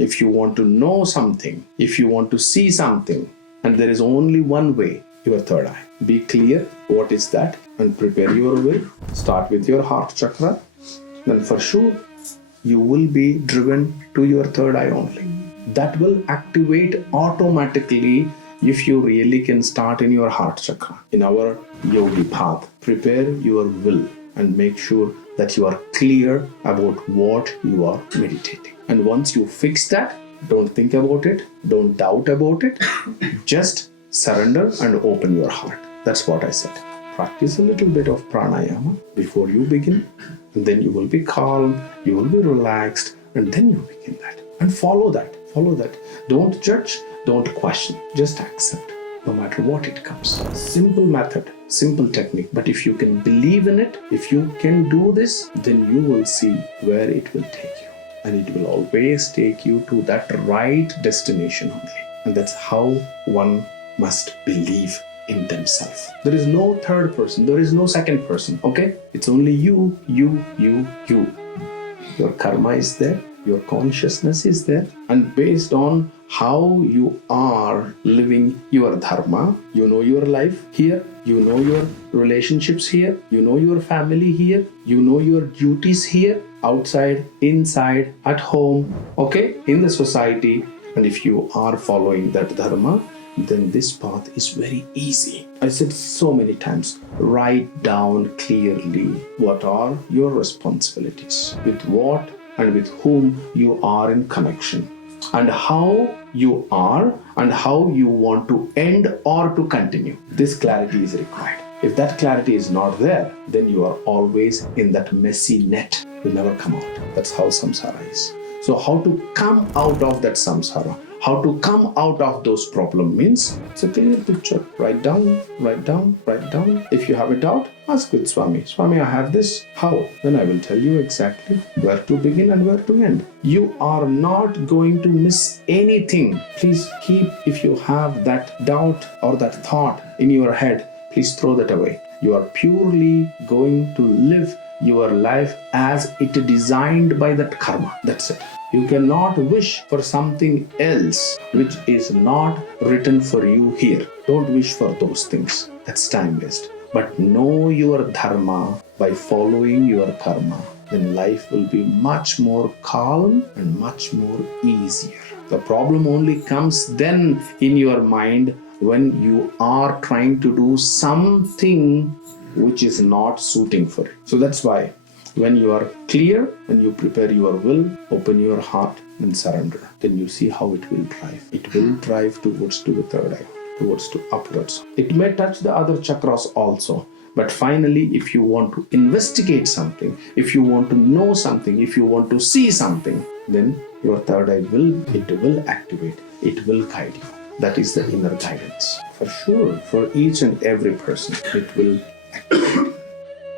if you want to know something, if you want to see something, and there is only one way, your third eye. Be clear what is that and prepare your will. Start with your heart chakra. Then for sure, you will be driven to your third eye only. That will activate automatically if you really can start in your heart chakra. In our yogi path, prepare your will and make sure that you are clear about what you are meditating. And once you fix that, don't think about it, don't doubt about it, just surrender and open your heart. That's what I said. Practice a little bit of pranayama before you begin, and then you will be calm, you will be relaxed, and then you begin that. And follow that. Don't judge, don't question, just accept, no matter what it comes. Simple method, simple technique, but if you can believe in it, if you can do this, then you will see where it will take you. And it will always take you to that right destination only. And that's how one must believe in themselves. There is no third person, there is no second person, okay? It's only you. Your karma is there, your consciousness is there, and based on how you are living your dharma, you know your life here, you know your relationships here, you know your family here, you know your duties here, outside, inside, at home, okay, in the society. And if you are following that dharma, then this path is very easy. I said so many times, write down clearly what are your responsibilities, with what and with whom you are in connection, and how you are and how you want to end or to continue. This clarity is required. If that clarity is not there, then you are always in that messy net. You never come out. That's how samsara is. So how to come out of that samsara, how to come out of those problems means it's a clear picture. Write down. If you have a doubt, ask with Swami. Swami, I have this. How? Then I will tell you exactly where to begin and where to end. You are not going to miss anything. Please keep, if you have that doubt or that thought in your head, please throw that away. You are purely going to live your life as it is designed by that karma. That's it. You cannot wish for something else which is not written for you here. Don't wish for those things. That's time waste. But know your dharma by following your karma. Then life will be much more calm and much more easier. The problem only comes then in your mind when you are trying to do something which is not suiting for you. So that's why when you are clear, when you prepare your will, open your heart and surrender, then you see how it will drive. It will drive towards to the third eye, towards to upwards. It may touch the other chakras also, but finally, if you want to investigate something, if you want to know something, if you want to see something, then your third eye will activate. It will guide you. That is the inner guidance. For sure, for each and every person, it will activate.